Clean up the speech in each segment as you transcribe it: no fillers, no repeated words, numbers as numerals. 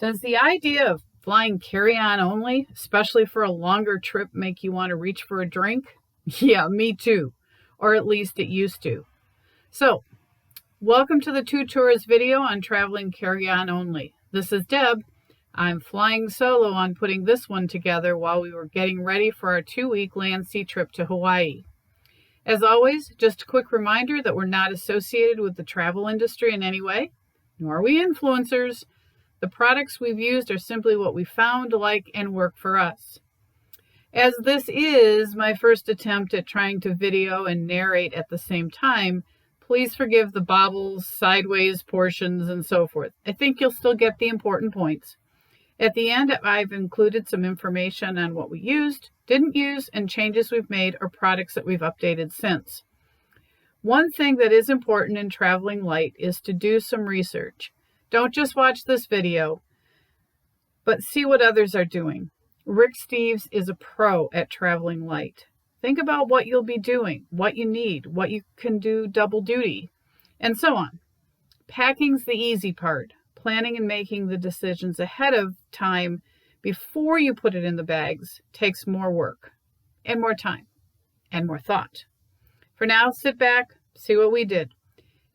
Does the idea of flying carry-on only, especially for a longer trip, make you want to reach for a drink? Yeah, me too. Or at least it used to. So, welcome to the Two Tours video on traveling carry-on only. This is Deb. I'm flying solo on putting this one together while we were getting ready for our 2-week land-sea trip to Hawaii. As always, just a quick reminder that we're not associated with the travel industry in any way, nor are we influencers. The products we've used are simply what we found, like, and work for us. As this is my first attempt at trying to video and narrate at the same time, please forgive the bobbles, sideways portions, and so forth. I think you'll still get the important points. At the end, I've included some information on what we used, didn't use, and changes we've made or products that we've updated since. One thing that is important in traveling light is to do some research. Don't just watch this video, but see what others are doing. Rick Steves is a pro at traveling light. Think about what you'll be doing, what you need, what you can do double duty, and so on. Packing's the easy part. Planning and making the decisions ahead of time before you put it in the bags takes more work and more time and more thought. For now, sit back, see what we did.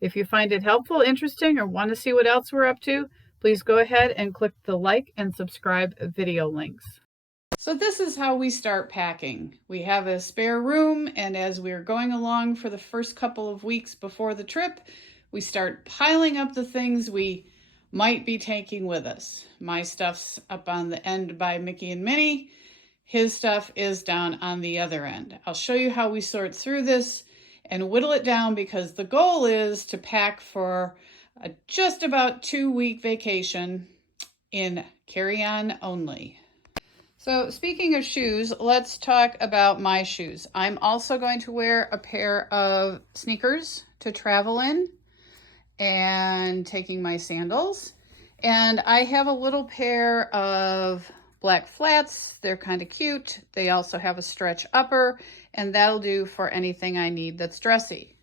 If you find it helpful, interesting, or want to see what else we're up to, please go ahead and click the like and subscribe video links. So this is how we start packing. We have a spare room, and as we're going along for the first couple of weeks before the trip, we start piling up the things we might be taking with us. My stuff's up on the end by Mickey and Minnie. His stuff is down on the other end. I'll show you how we sort through this and whittle it down, because the goal is to pack for a just about 2-week vacation in carry-on only. So speaking of shoes, let's talk about my shoes. I'm also going to wear a pair of sneakers to travel in and taking my sandals. And I have a little pair of black flats. They're kind of cute. They also have a stretch upper, and that'll do for anything I need that's dressy.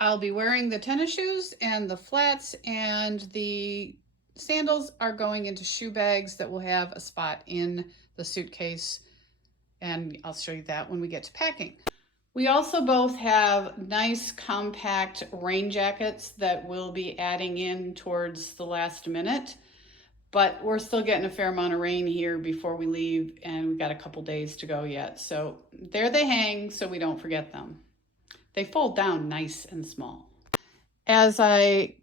I'll be wearing the tennis shoes and the flats, and the sandals are going into shoe bags that will have a spot in the suitcase, and I'll show you that when we get to packing. We also both have nice compact rain jackets that we'll be adding in towards the last minute, but we're still getting a fair amount of rain here before we leave, and we've got a couple days to go yet. So there they hang so we don't forget them. They fold down nice and small. As I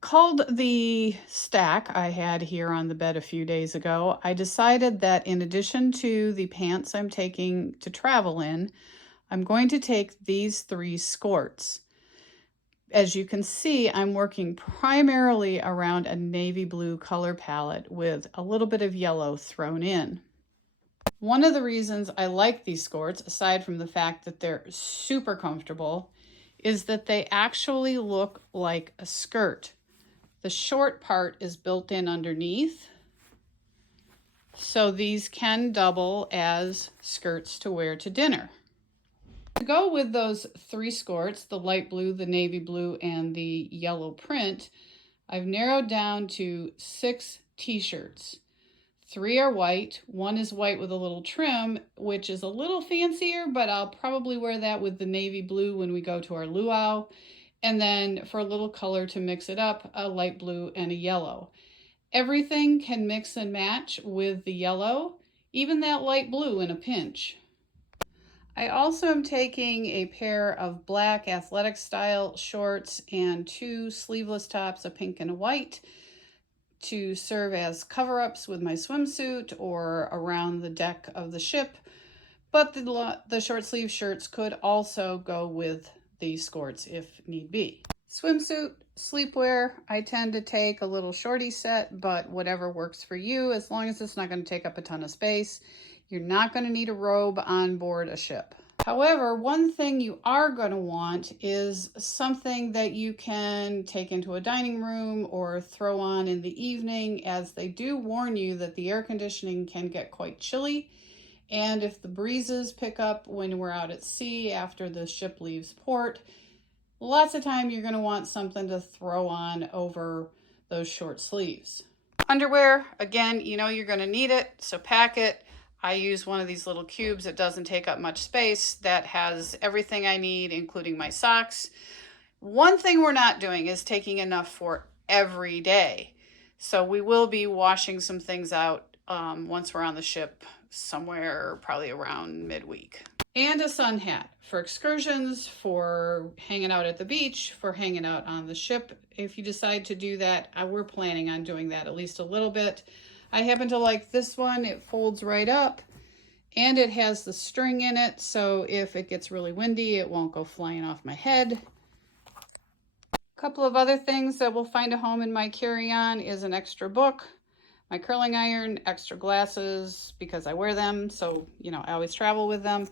culled the stack I had here on the bed a few days ago, I decided that in addition to the pants I'm taking to travel in, I'm going to take these 3 skirts. As you can see, I'm working primarily around a navy blue color palette with a little bit of yellow thrown in. One of the reasons I like these skirts, aside from the fact that they're super comfortable, is that they actually look like a skirt. The short part is built in underneath, so these can double as skirts to wear to dinner. To go with those 3 skirts, the light blue, the navy blue, and the yellow print, I've narrowed down to 6 t-shirts. 3 are white, 1 is white with a little trim, which is a little fancier, but I'll probably wear that with the navy blue when we go to our luau. And then for a little color to mix it up, a light blue and a yellow. Everything can mix and match with the yellow, even that light blue in a pinch. I also am taking a pair of black athletic style shorts and 2 sleeveless tops, a pink and a white, to serve as cover-ups with my swimsuit or around the deck of the ship. But the short sleeve shirts could also go with the skirts if need be. Swimsuit, sleepwear, I tend to take a little shorty set, but whatever works for you, as long as it's not going to take up a ton of space. You're not going to need a robe on board a ship. However, one thing you are going to want is something that you can take into a dining room or throw on in the evening, as they do warn you that the air conditioning can get quite chilly. And if the breezes pick up when we're out at sea after the ship leaves port, lots of time you're going to want something to throw on over those short sleeves. Underwear, again, you know you're going to need it, so pack it. I use one of these little cubes that doesn't take up much space that has everything I need, including my socks. One thing we're not doing is taking enough for every day. So we will be washing some things out once we're on the ship somewhere probably around midweek. And a sun hat for excursions, for hanging out at the beach, for hanging out on the ship. If you decide to do that, we're planning on doing that at least a little bit. I happen to like this one. It folds right up and it has the string in it, so if it gets really windy, it won't go flying off my head. A couple of other things that will find a home in my carry-on is an extra book, my curling iron, extra glasses because I wear them, so I always travel with them.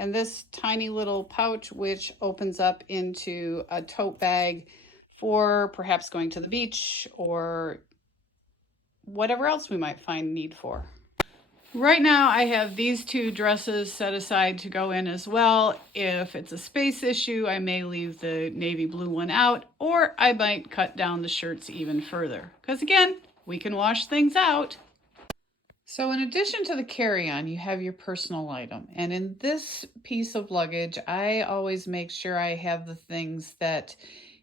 And this tiny little pouch, which opens up into a tote bag for perhaps going to the beach or whatever else we might find need for. Right now I have these two dresses set aside to go in as well. If it's a space issue, I may leave the navy blue one out, or I might cut down the shirts even further. Because again, we can wash things out. So in addition to the carry-on, you have your personal item. And in this piece of luggage, I always make sure I have the things that,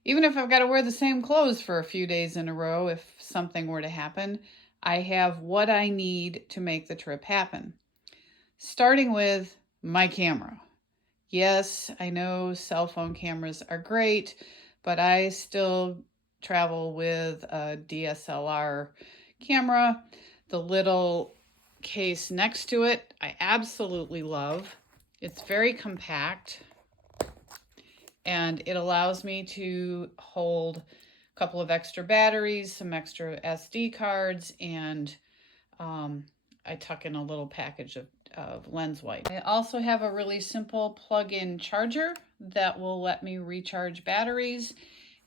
even if I've got to wear the same clothes for a few days in a row, if something were to happen, I have what I need to make the trip happen. Starting with my camera. Yes, I know cell phone cameras are great, but I still travel with a DSLR camera. The little case next to it, I absolutely love. It's very compact and it allows me to hold a couple of extra batteries, some extra SD cards, and I tuck in a little package of lens wipes. I also have a really simple plug-in charger that will let me recharge batteries.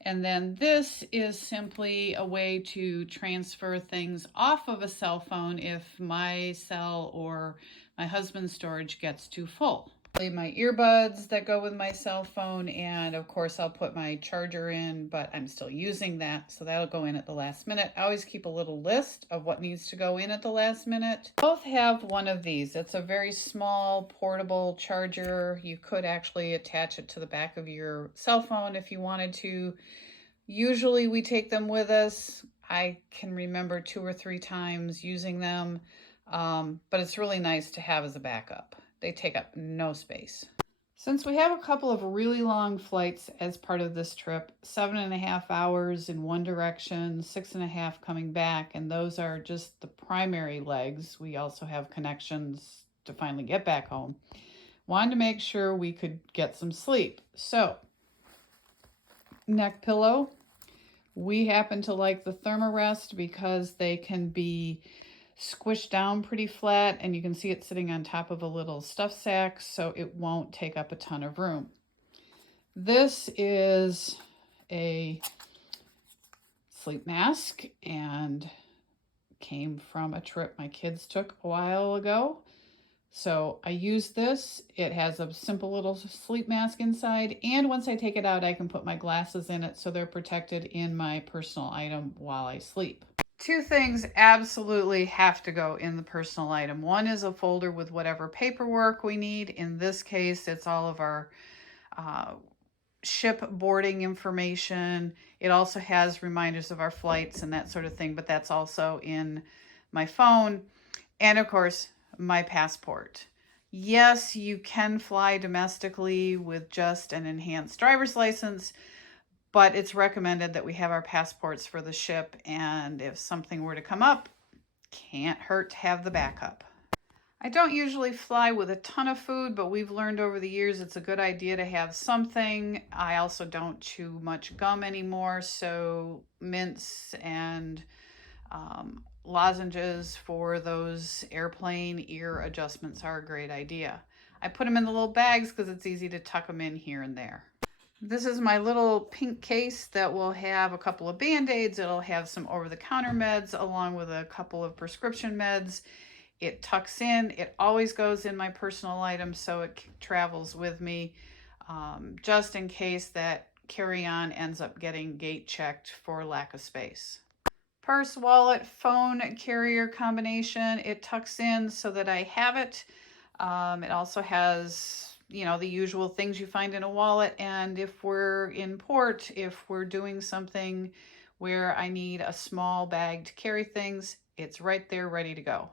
And then this is simply a way to transfer things off of a cell phone if my cell or my husband's storage gets too full. My earbuds that go with my cell phone, and of course I'll put my charger in, but I'm still using that, so that'll go in at the last minute. I always keep a little list of what needs to go in at the last minute. Both have one of these. It's a very small portable charger. You could actually attach it to the back of your cell phone if you wanted to. Usually we take them with us. I can remember 2 or 3 times using them, but it's really nice to have as a backup. They take up no space. Since we have a couple of really long flights as part of this trip, 7.5 hours in one direction, 6.5 coming back, and those are just the primary legs. We also have connections to finally get back home. Wanted to make sure we could get some sleep. So, neck pillow. We happen to like the Thermarest because they can be squished down pretty flat, and you can see it sitting on top of a little stuff sack, so it won't take up a ton of room. This is a sleep mask and came from a trip my kids took a while ago. So I use this. It has a simple little sleep mask inside, and once I take it out, I can put my glasses in it so they're protected in my personal item while I sleep. 2 things absolutely have to go in the personal item. One is a folder with whatever paperwork we need. In this case, it's all of our ship boarding information. It also has reminders of our flights and that sort of thing, but that's also in my phone. And of course, my passport. Yes, you can fly domestically with just an enhanced driver's license, but it's recommended that we have our passports for the ship, and if something were to come up, can't hurt to have the backup. I don't usually fly with a ton of food, but we've learned over the years it's a good idea to have something. I also don't chew much gum anymore, so mints and lozenges for those airplane ear adjustments are a great idea. I put them in the little bags because it's easy to tuck them in here and there. This is my little pink case that will have a couple of Band-Aids. It'll have some over-the-counter meds along with a couple of prescription meds. It tucks in. It always goes in my personal item, so it travels with me just in case that carry-on ends up getting gate checked for lack of space. Purse, wallet, phone, carrier combination. It tucks in so that I have it. It also has, you know, the usual things you find in a wallet. And if we're in port, if we're doing something where I need a small bag to carry things, it's right there ready to go.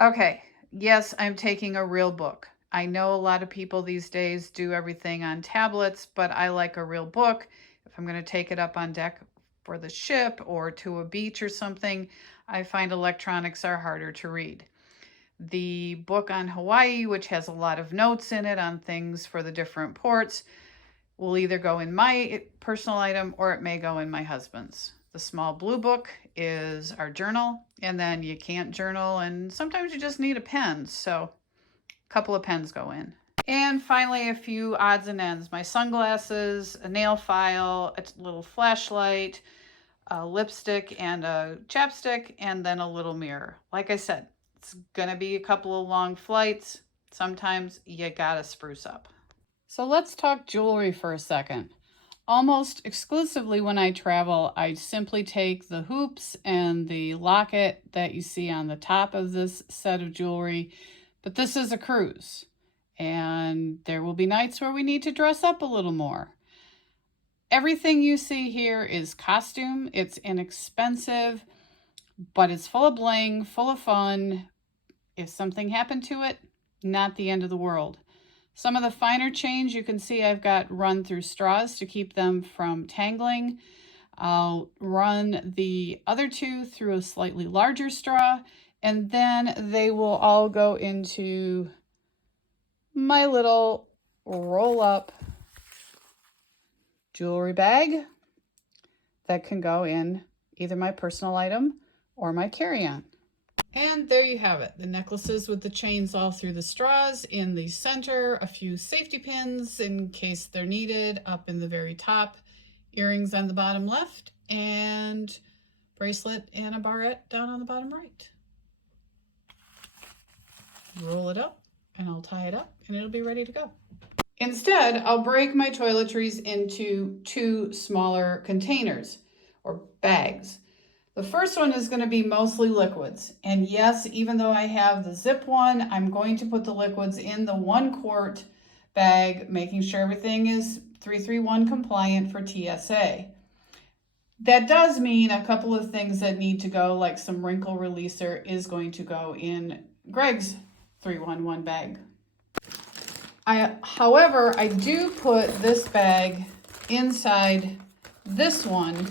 Okay, yes, I'm taking a real book. I know a lot of people these days do everything on tablets, but I like a real book. If I'm going to take it up on deck for the ship or to a beach or something, I find electronics are harder to read. The book on Hawaii, which has a lot of notes in it on things for the different ports, will either go in my personal item or it may go in my husband's. The small blue book is our journal, and then you can't journal, and sometimes you just need a pen, so a couple of pens go in. And finally, a few odds and ends. My sunglasses, a nail file, a little flashlight, a lipstick and a chapstick, and then a little mirror. Like I said, it's gonna be a couple of long flights. Sometimes you gotta spruce up. So let's talk jewelry for a second. Almost exclusively when I travel, I simply take the hoops and the locket that you see on the top of this set of jewelry. But this is a cruise, and there will be nights where we need to dress up a little more. Everything you see here is costume. It's inexpensive, but it's full of bling, full of fun. If something happened to it, not the end of the world. Some of the finer chains you can see I've got run through straws to keep them from tangling. I'll run the other two through a slightly larger straw, and then they will all go into my little roll-up jewelry bag that can go in either my personal item or my carry-on. And there you have it, the necklaces with the chains all through the straws in the center, a few safety pins in case they're needed up in the very top, earrings on the bottom left, and bracelet and a barrette down on the bottom right. Roll it up and I'll tie it up and it'll be ready to go. Instead, I'll break my toiletries into two smaller containers or bags. The first one is going to be mostly liquids. And yes, even though I have the zip one, I'm going to put the liquids in the 1 quart bag, making sure everything is 331 compliant for TSA. That does mean a couple of things that need to go, like some wrinkle releaser is going to go in Greg's 311 bag. However, I do put this bag inside this one,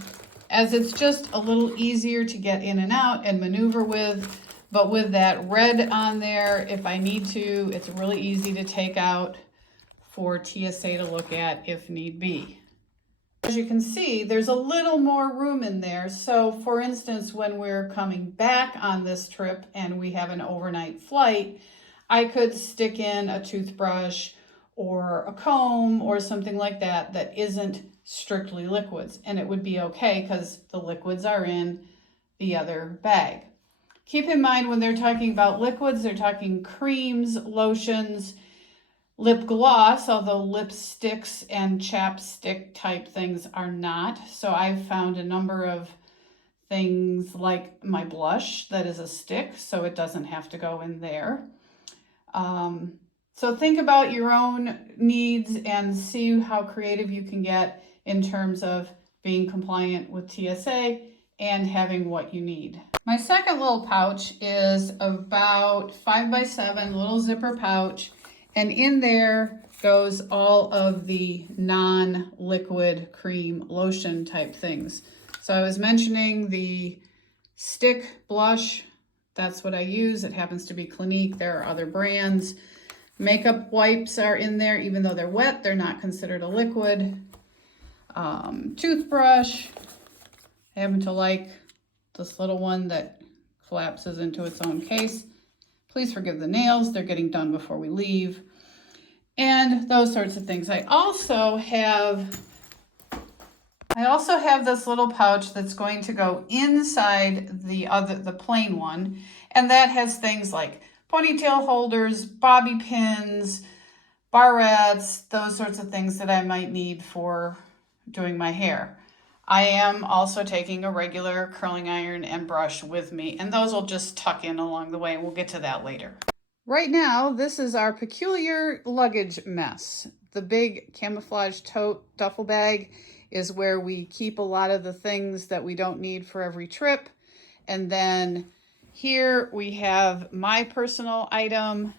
as it's just a little easier to get in and out and maneuver with. But with that red on there, if I need to, it's really easy to take out for TSA to look at if need be. As you can see, there's a little more room in there. So for instance, when we're coming back on this trip and we have an overnight flight, I could stick in a toothbrush or a comb or something like that that isn't strictly liquids, and it would be okay because the liquids are in the other bag. Keep in mind when they're talking about liquids, they're talking creams, lotions, lip gloss, although lipsticks and chapstick type things are not. So I've found a number of things like my blush that is a stick, so it doesn't have to go in there. So think about your own needs and see how creative you can get in terms of being compliant with TSA and having what you need. My second little pouch is about 5x7 little zipper pouch, and in there goes all of the non-liquid cream lotion type things. So I was mentioning the stick blush, that's what I use. It happens to be Clinique. There are other brands. Makeup wipes are in there, even though they're wet, they're not considered a liquid. Toothbrush. I happen to like this little one that collapses into its own case. Please forgive the nails, they're getting done before we leave. And those sorts of things. I also have this little pouch that's going to go inside the plain one, and that has things like ponytail holders, bobby pins, barrettes, those sorts of things that I might need for doing my hair. I am also taking a regular curling iron and brush with me, and those will just tuck in along the way. We'll get to that later. Right now, this is our peculiar luggage mess. The big camouflage tote duffel bag is where we keep a lot of the things that we don't need for every trip. And then here we have my personal item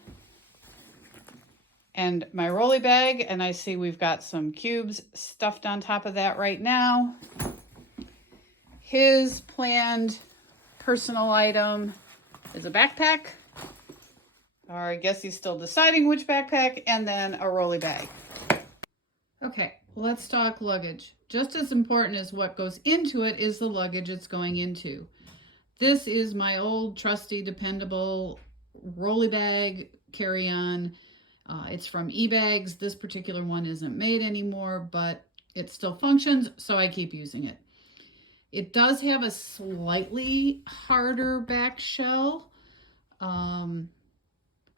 and my rolly bag, and I see we've got some cubes stuffed on top of that right now. His planned personal item is a backpack, or I guess he's still deciding which backpack, and then a rolly bag. Okay, let's talk luggage. Just as important as what goes into it is the luggage it's going into. This is my old trusty dependable rolly bag carry-on. It's from eBags. This particular one isn't made anymore, but it still functions, so I keep using it. It does have a slightly harder back shell.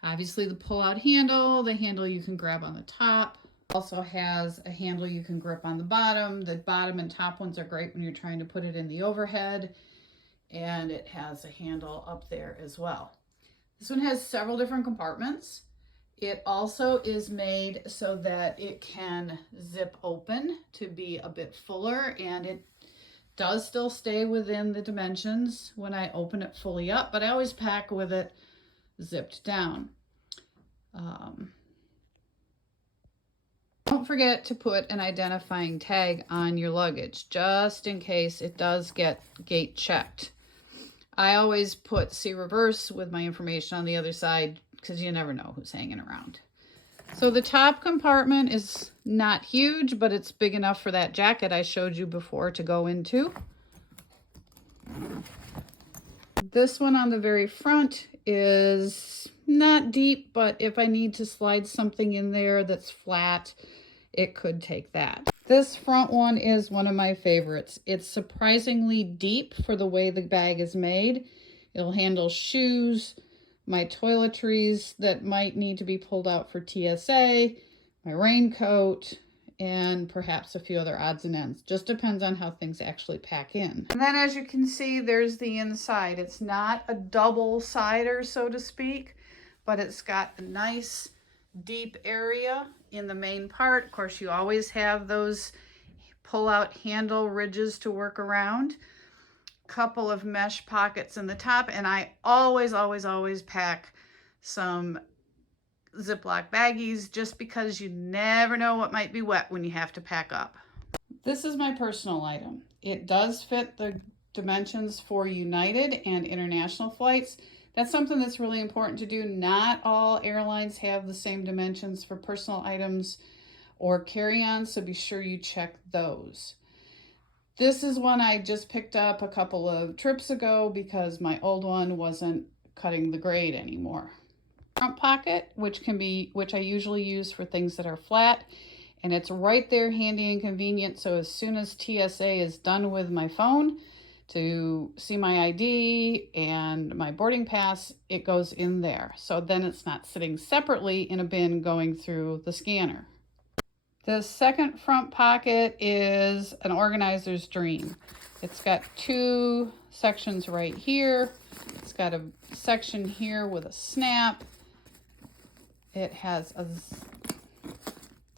Obviously the pull-out handle, the handle you can grab on the top. Also has a handle you can grip on the bottom. The bottom and top ones are great when you're trying to put it in the overhead. And it has a handle up there as well. This one has several different compartments. It also is made so that it can zip open to be a bit fuller, and it does still stay within the dimensions when I open it fully up, but I always pack with it zipped down. Don't forget to put an identifying tag on your luggage, just in case it does get gate checked. I always put C reverse with my information on the other side because you never know who's hanging around. So the top compartment is not huge, but it's big enough for that jacket I showed you before to go into. This one on the very front is not deep, but if I need to slide something in there that's flat, it could take that. This front one is one of my favorites. It's surprisingly deep for the way the bag is made. It'll handle shoes, my toiletries that might need to be pulled out for TSA, my raincoat, and perhaps a few other odds and ends. Just depends on how things actually pack in. And then as you can see, there's the inside. It's not a double-sider, so to speak, but it's got a nice deep area in the main part. Of course, you always have those pull-out handle ridges to work around. Couple of mesh pockets in the top, and I always pack some Ziploc baggies just because you never know what might be wet when you have to pack up. This is my personal item. It does fit the dimensions for United and international flights. That's something that's really important to do. Not all airlines have the same dimensions for personal items or carry-ons, so be sure you check those. This is one I just picked up a couple of trips ago because my old one wasn't cutting the grade anymore. Front pocket, which I usually use for things that are flat, and it's right there, handy and convenient. So as soon as TSA is done with my phone to see my ID and my boarding pass, it goes in there. So then it's not sitting separately in a bin going through the scanner. The second front pocket is an organizer's dream. It's got two sections right here. It's got a section here with a snap. It has a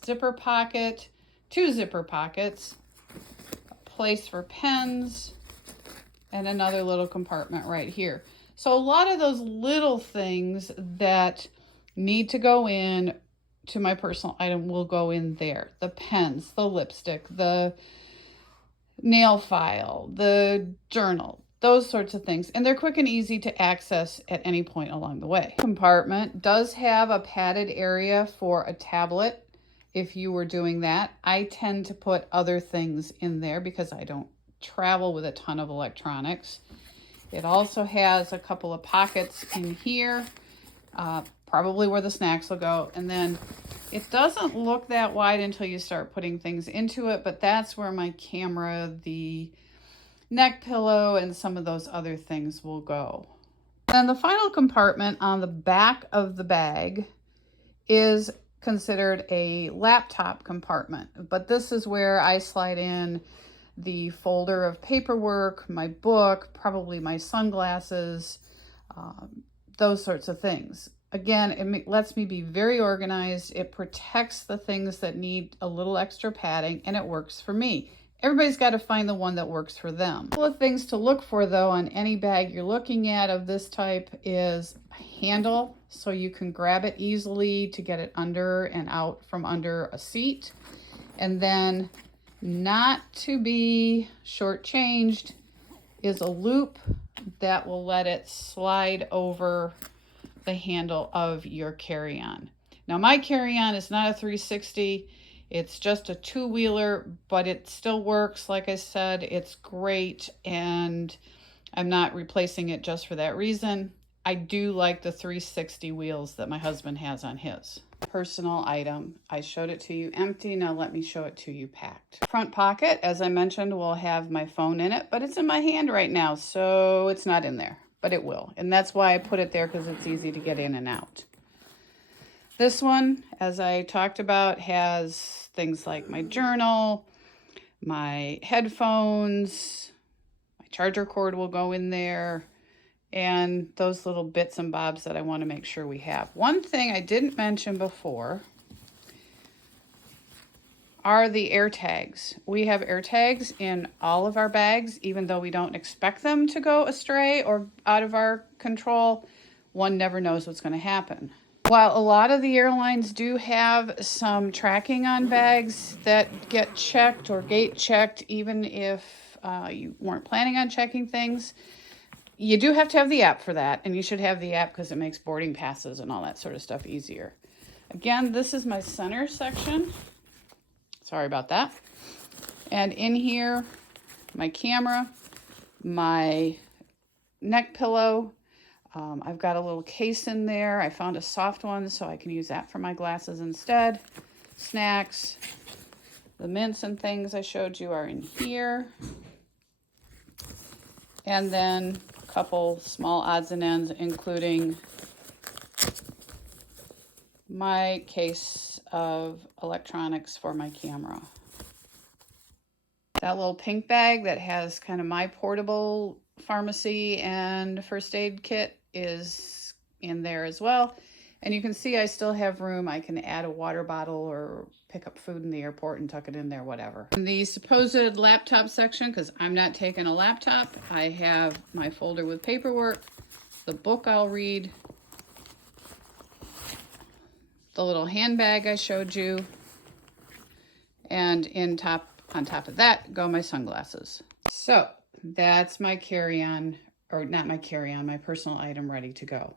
zipper pocket, two zipper pockets, a place for pens, and another little compartment right here. So a lot of those little things that need to go in to my personal item will go in there. The pens, the lipstick, the nail file, the journal, those sorts of things. And they're quick and easy to access at any point along the way. Compartment does have a padded area for a tablet if you were doing that. I tend to put other things in there because I don't travel with a ton of electronics. It also has a couple of pockets in here, probably where the snacks will go. And then it doesn't look that wide until you start putting things into it, but that's where my camera, the neck pillow, and some of those other things will go. And the final compartment on the back of the bag is considered a laptop compartment, but this is where I slide in the folder of paperwork, my book, probably my sunglasses, those sorts of things. Again, it lets me be very organized. It protects the things that need a little extra padding, and it works for me. Everybody's got to find the one that works for them. A couple of things to look for though on any bag you're looking at of this type is a handle, so you can grab it easily to get it under and out from under a seat. And then, not to be shortchanged, is a loop that will let it slide over the handle of your carry-on. Now my carry-on is not a 360, it's just a two-wheeler, but it still works. Like I said, it's great, and I'm not replacing it just for that reason. I do like the 360 wheels that my husband has on his. Personal item. I showed it to you empty, now let me show it to you packed. Front pocket, as I mentioned, will have my phone in it, but it's in my hand right now, so it's not in there, but it will. And that's why I put it there, because it's easy to get in and out. This one, as I talked about, has things like my journal, my headphones, my charger cord will go in there, and those little bits and bobs that I want to make sure we have. One thing I didn't mention before are the air tags. We have air tags in all of our bags, even though we don't expect them to go astray or out of our control. One never knows what's going to happen. While a lot of the airlines do have some tracking on bags that get checked or gate checked, even if you weren't planning on checking things, you do have to have the app for that, and you should have the app because it makes boarding passes and all that sort of stuff easier. Again, this is my center section. Sorry about that. And in here, my camera, my neck pillow. I've got a little case in there. I found a soft one so I can use that for my glasses instead. Snacks. The mints and things I showed you are in here. And then a couple small odds and ends, including my case of electronics for my camera. That little pink bag that has kind of my portable pharmacy and first aid kit is in there as well. And you can see I still have room. I can add a water bottle or pick up food in the airport and tuck it in there, whatever. In the supposed laptop section, because I'm not taking a laptop, I have my folder with paperwork, the book I'll read, the little handbag I showed you, and on top of that go my sunglasses. So that's my carry-on, or not my carry-on, my personal item ready to go.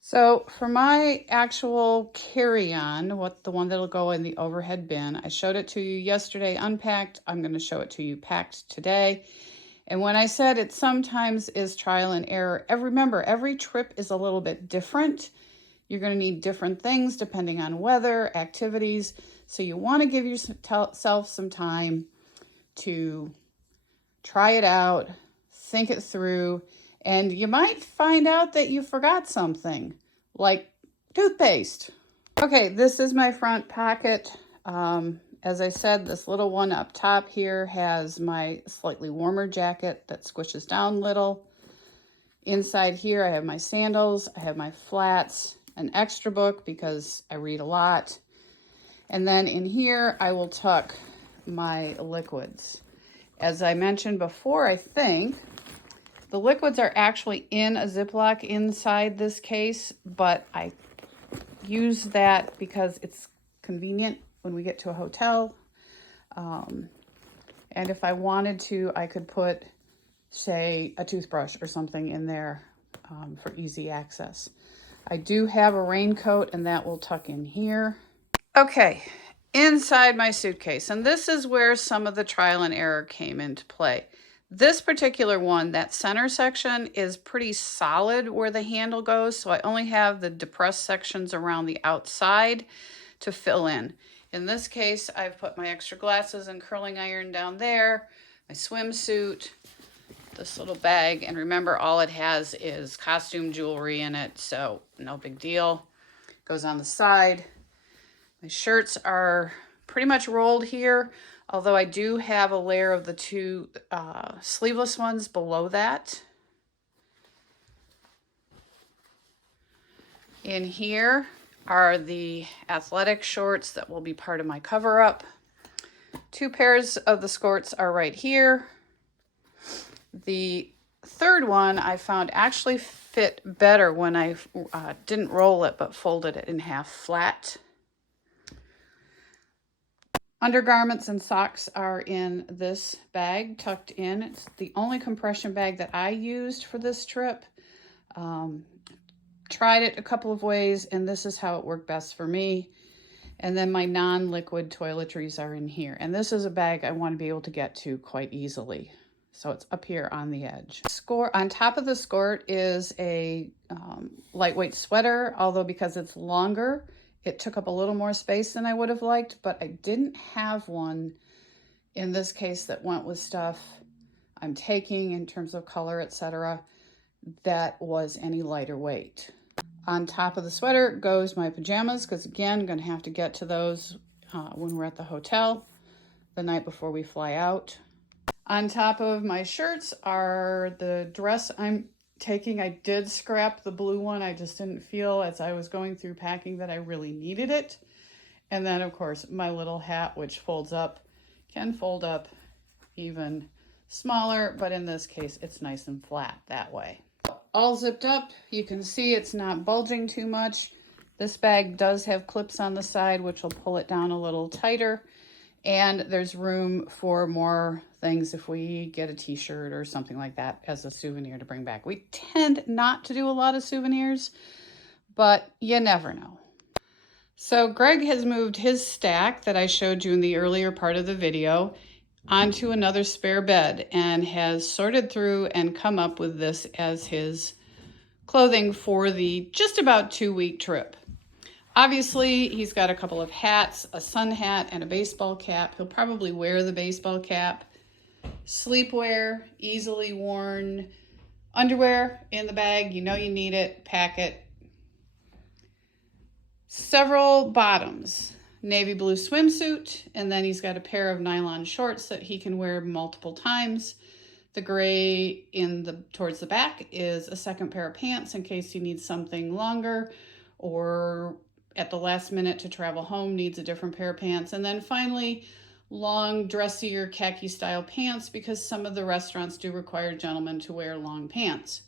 So for my actual carry-on, the one that'll go in the overhead bin, I showed it to you yesterday unpacked. I'm going to show it to you packed today. And when I said it sometimes is trial and error, remember, every trip is a little bit different. You're going to need different things depending on weather, activities. So you want to give yourself some time to try it out, think it through, and you might find out that you forgot something, like toothpaste. Okay, this is my front pocket. As I said, this little one up top here has my slightly warmer jacket that squishes down little. Inside here, I have my sandals, I have my flats, an extra book because I read a lot. And then in here, I will tuck my liquids. As I mentioned before, I think, the liquids are actually in a Ziploc inside this case, but I use that because it's convenient when we get to a hotel. And if I wanted to, I could put, say, a toothbrush or something in there for easy access. I do have a raincoat, and that will tuck in here. Okay, inside my suitcase, and this is where some of the trial and error came into play. This particular one, that center section, is pretty solid where the handle goes, so I only have the depressed sections around the outside to fill in. In this case, I've put my extra glasses and curling iron down there, my swimsuit, this little bag, and remember, all it has is costume jewelry in it, so no big deal. Goes on the side. My shirts are pretty much rolled here. Although I do have a layer of the two sleeveless ones below that. In here are the athletic shorts that will be part of my cover-up. 2 pairs of the skirts are right here. The third one I found actually fit better when I didn't roll it but folded it in half flat. Undergarments and socks are in this bag tucked in. It's the only compression bag that I used for this trip. Tried it a couple of ways and this is how it worked best for me. And then my non-liquid toiletries are in here. And this is a bag I want to be able to get to quite easily. So it's up here on the edge. On top of the skirt is a lightweight sweater, although because it's longer, it took up a little more space than I would have liked, but I didn't have one in this case that went with stuff I'm taking in terms of color, etc., that was any lighter weight. On top of the sweater goes my pajamas, because again, I'm going to have to get to those when we're at the hotel the night before we fly out. On top of my shirts are the dress I'm taking. I did scrap the blue one. I just didn't feel as I was going through packing that I really needed it. And then of course my little hat, which folds up, can fold up even smaller, but in this case it's nice and flat that way. All zipped up, you can see it's not bulging too much. This bag does have clips on the side which will pull it down a little tighter, and there's room for more things if we get a t-shirt or something like that as a souvenir to bring back. We tend not to do a lot of souvenirs, but you never know. So Greg has moved his stack that I showed you in the earlier part of the video onto another spare bed and has sorted through and come up with this as his clothing for the just about 2-week trip. Obviously, he's got a couple of hats, a sun hat, and a baseball cap. He'll probably wear the baseball cap. Sleepwear, easily worn. Underwear in the bag, you know you need it, pack it. Several bottoms. Navy blue swimsuit, and then he's got a pair of nylon shorts that he can wear multiple times. The gray towards the back is a second pair of pants in case he needs something longer or at the last minute to travel home needs a different pair of pants. And then finally, long dressier khaki style pants, because some of the restaurants do require gentlemen to wear long pants.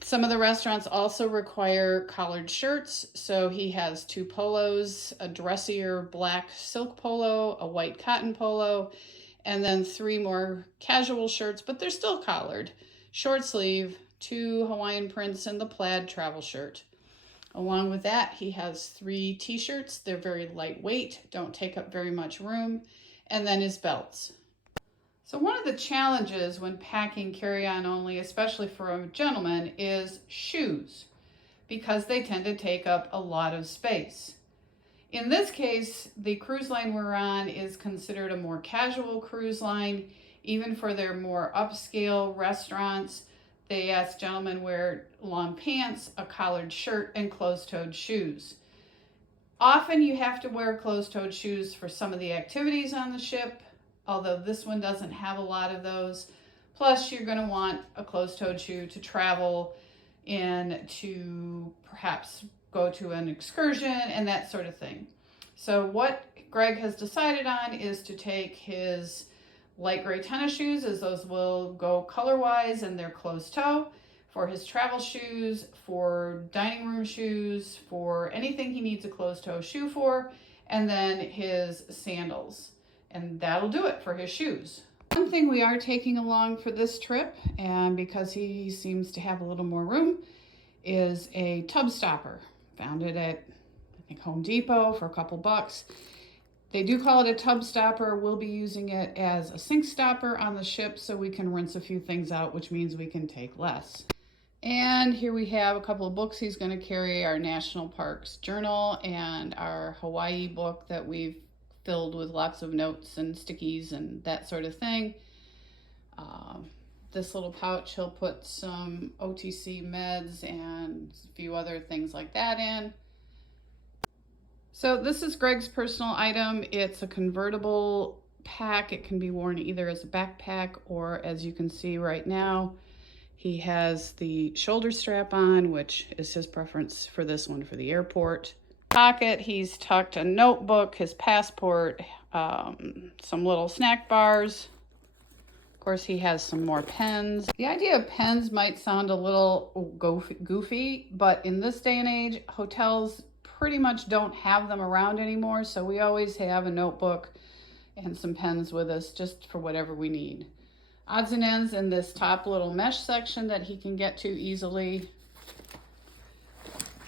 Some of the restaurants also require collared shirts, so he has 2 polos, a dressier black silk polo, a white cotton polo, and then 3 more casual shirts, but they're still collared. Short sleeve, 2 Hawaiian prints, and the plaid travel shirt. Along with that, he has 3 t-shirts. They're very lightweight, don't take up very much room, and then his belts. So one of the challenges when packing carry-on only, especially for a gentleman, is shoes, because they tend to take up a lot of space. In this case, the cruise line we're on is considered a more casual cruise line. Even for their more upscale restaurants, they ask gentlemen wear long pants, a collared shirt, and closed-toed shoes. Often you have to wear closed-toed shoes for some of the activities on the ship, although this one doesn't have a lot of those. Plus, you're going to want a closed-toed shoe to travel in, to perhaps go to an excursion and that sort of thing. So what Greg has decided on is to take his light gray tennis shoes, as those will go color-wise and they're closed-toe, for his travel shoes, for dining room shoes, for anything he needs a closed-toe shoe for, and then his sandals. And that'll do it for his shoes. One thing we are taking along for this trip, and because he seems to have a little more room, is a tub stopper. Found it at, I think, Home Depot for a couple bucks. They do call it a tub stopper. We'll be using it as a sink stopper on the ship so we can rinse a few things out, which means we can take less. And here we have a couple of books he's going to carry: our National Parks Journal and our Hawaii book that we've filled with lots of notes and stickies and that sort of thing. This little pouch he'll put some OTC meds and a few other things like that in. So this is Greg's personal item. It's a convertible pack. It can be worn either as a backpack or, as you can see right now, he has the shoulder strap on, which is his preference for this one for the airport. Pocket, he's tucked a notebook, his passport, some little snack bars. Of course, he has some more pens. The idea of pens might sound a little goofy, but in this day and age, hotels pretty much don't have them around anymore, so we always have a notebook and some pens with us just for whatever we need. Odds and ends in this top little mesh section that he can get to easily.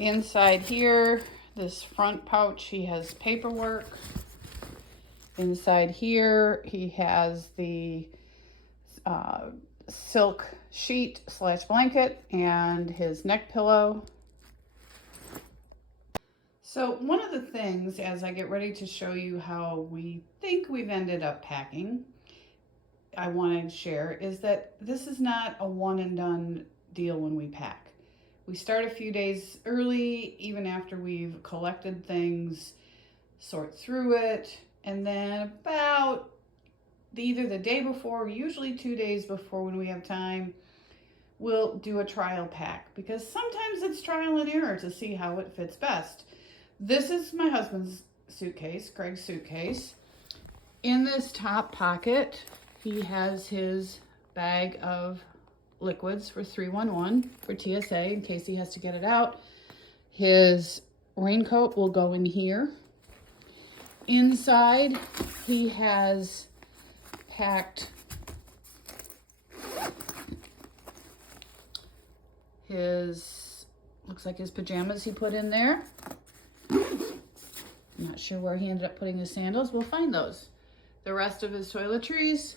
Inside here, this front pouch, he has paperwork. Inside here, he has the silk sheet / blanket and his neck pillow. So one of the things, as I get ready to show you how we think we've ended up packing, I want to share is that this is not a one and done deal when we pack. We start a few days early, even after we've collected things, sort through it, and then about either the day before or usually 2 days before, when we have time, we'll do a trial pack, because sometimes it's trial and error to see how it fits best. This is my husband's suitcase, Greg's suitcase. In this top pocket, he has his bag of liquids for 311 for TSA in case he has to get it out. His raincoat will go in here. Inside, he has packed his, looks like his pajamas he put in there. I'm not sure where he ended up putting his sandals. We'll find those. The rest of his toiletries.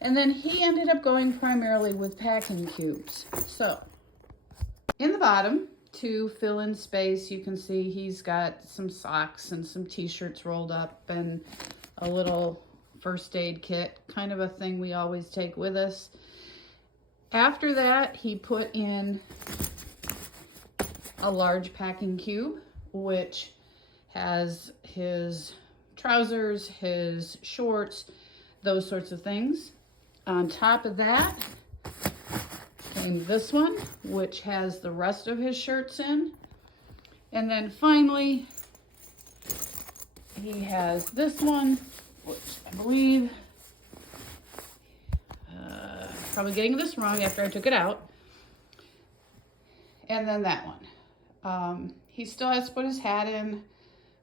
And then he ended up going primarily with packing cubes. So in the bottom, to fill in space, you can see he's got some socks and some t-shirts rolled up and a little first aid kit, kind of a thing we always take with us. After that, he put in a large packing cube, which has his trousers, his shorts, those sorts of things. On top of that came this one, which has the rest of his shirts in. And then finally, he has this one, which I believe, probably getting this wrong after I took it out. And then that one. He still has to put his hat in,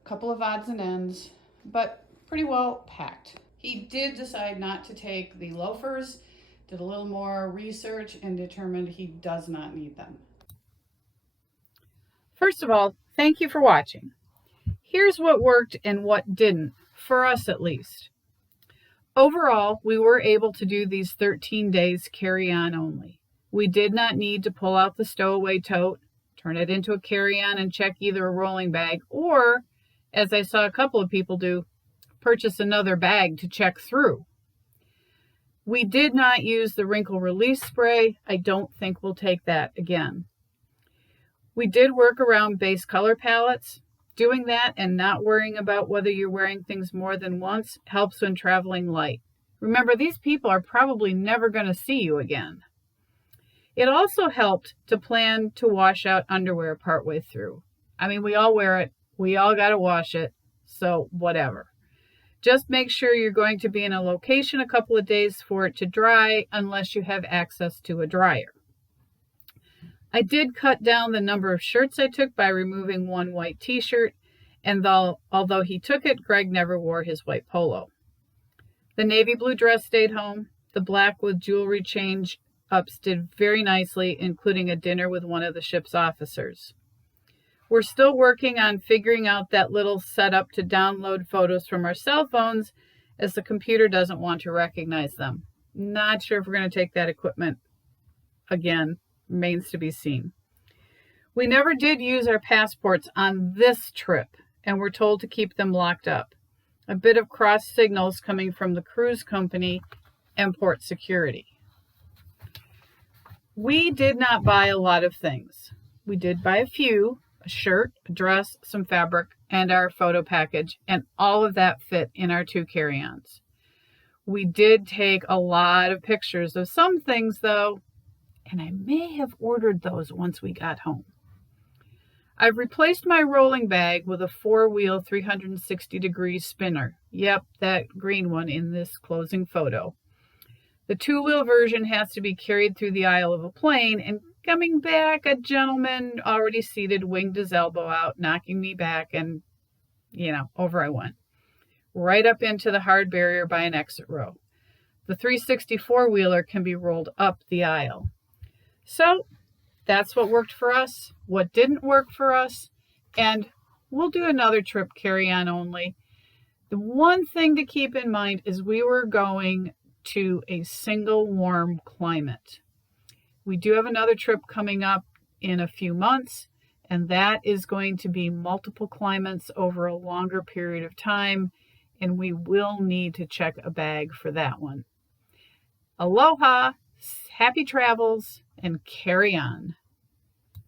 a couple of odds and ends, but pretty well packed. He did decide not to take the loafers, did a little more research, and determined he does not need them. First of all, thank you for watching. Here's what worked and what didn't, for us at least. Overall, we were able to do these 13 days carry-on only. We did not need to pull out the stowaway tote, turn it into a carry-on and check either a rolling bag, or, as I saw a couple of people do, purchase another bag to check through. We did not use the wrinkle release spray. I don't think we'll take that again. We did work around base color palettes. Doing that and not worrying about whether you're wearing things more than once helps when traveling light. Remember, these people are probably never going to see you again. It also helped to plan to wash out underwear partway through. I mean, we all wear it. We all got to wash it. So whatever. Just make sure you're going to be in a location a couple of days for it to dry, unless you have access to a dryer. I did cut down the number of shirts I took by removing one white t-shirt, and although he took it, Greg never wore his white polo. The navy blue dress stayed home. The black with jewelry change-ups did very nicely, including a dinner with one of the ship's officers. We're still working on figuring out that little setup to download photos from our cell phones, as the computer doesn't want to recognize them. Not sure if we're going to take that equipment again. Remains to be seen. We never did use our passports on this trip, and we're told to keep them locked up. A bit of cross signals coming from the cruise company and port security. We did not buy a lot of things. We did buy a few, a shirt, a dress, some fabric, and our photo package, and all of that fit in our 2 carry-ons. We did take a lot of pictures of some things though, and I may have ordered those once we got home. I've replaced my rolling bag with a 4-wheel 360-degree spinner. Yep, that green one in this closing photo. The 2-wheel version has to be carried through the aisle of a plane, and coming back, a gentleman already seated winged his elbow out, knocking me back, and, over I went. Right up into the hard barrier by an exit row. The 364-wheeler can be rolled up the aisle. So that's what worked for us, what didn't work for us, and we'll do another trip carry-on only. The one thing to keep in mind is we were going to a single warm climate. We do have another trip coming up in a few months, and that is going to be multiple climates over a longer period of time, and we will need to check a bag for that one. Aloha, happy travels, and carry on.